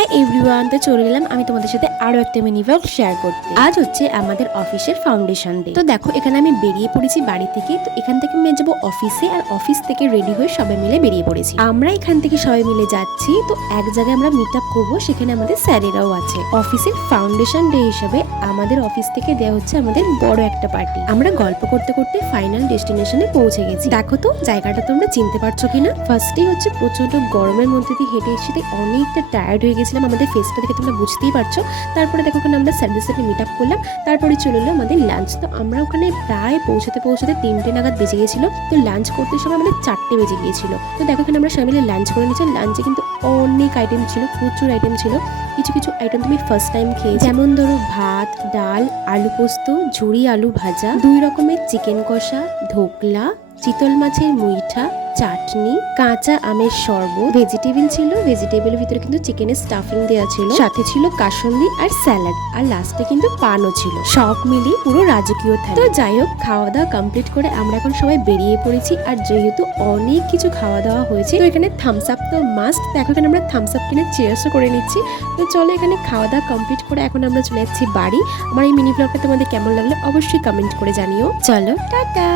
Hi everyone, তো চলে এলাম আমি তোমাদের সাথে আরো একটা মিনি ব্লগ শেয়ার করতে। আজ হচ্ছে আমাদের অফিসের ফাউন্ডেশন ডে। তো দেখো এখানে আমি বেরিয়ে পড়েছি বাড়ি থেকে। তো এখান থেকে আমি যাবো অফিসে, আর অফিস থেকে রেডি হয়ে সবাই মিলে বেরিয়ে পড়েছি। আমরা এখান থেকে সবাই মিলে যাচ্ছি, তো এক জায়গায় আমরা মিট আপ করবো, সেখানে আমাদের স্যারেরাও আছে। অফিসের ফাউন্ডেশন ডে হিসাবে আমাদের অফিস থেকে দেওয়া হচ্ছে আমাদের বড় একটা পার্টি। আমরা গল্প করতে করতে ফাইনাল ডেস্টিনেশনে পৌঁছে গেছি। দেখো তো জায়গাটা তোমরা চিনতে পারছো কিনা। ফার্স্টেই হচ্ছে প্রচন্ড গরমের মধ্যে দিয়ে হেঁটে এসে অনেকটা টায়ার্ড হয়ে গেছিলাম, আমাদের ফেসটা দেখে তোমরা বুঝতেই পারছো। তারপরে দেখো ওখানে আমরা স্যারদের সাথে মিট আপ করলাম, তারপরে চলে এলো আমাদের লাঞ্চ। তো আমরা ওখানে প্রায় পৌঁছাতে 3টে নাগাদ বেজে গেছিলো। তো লাঞ্চ করতে সময় আমাদের 4টে বেজে গিয়েছিল। তো দেখো এখানে আমরা সবাই মিলে লাঞ্চ করে নিচ্ছি। লাঞ্চে কিন্তু অনেক আইটেম ছিল, প্রচুর আইটেম ছিল। কিছু কিছু আইটেম তুমি ফার্স্ট টাইম খেয়ে, যেমন ধরো ভাত, ডাল, আলু পোস্ত, ঝুরি আলু ভাজা, 2 রকমের চিকেন কষা, ধোকলা, চিতল মাছের মুইঠা, চাটনি, কাঁচা আমের শরবত, ভেজিটেবল ছিল। ভেজিটেবলের ভিতরে কিন্তু চিকেনের স্টাফিং দেওয়া ছিল, সাথে ছিল কাসুন্দি আর স্যালাড, আর লাস্টে কিন্তু পানও ছিল। সব মিলিয়ে পুরো রাজকীয় থালি। তো যাই হোক, খাওয়া দাওয়া কমপ্লিট করে আমরা এখন সবাই বেরিয়ে পড়েছি। আর যেহেতু অনেক কিছু খাওয়া দাওয়া হয়েছে, তো এখানে থামস আপ তো মাস্ট। দেখো এখানে আমরা থামস আপ কিনে চিয়ার্সও করে নিচ্ছি। তো চলো, এখানে খাওয়া দাওয়া কমপ্লিট করে এখন আমরা চলে যাচ্ছি বাড়ি। আমার এই মিনি ব্লগটা তোমাদের কেমন লাগলো অবশ্যই কমেন্ট করে জানিও। চলো টাটা।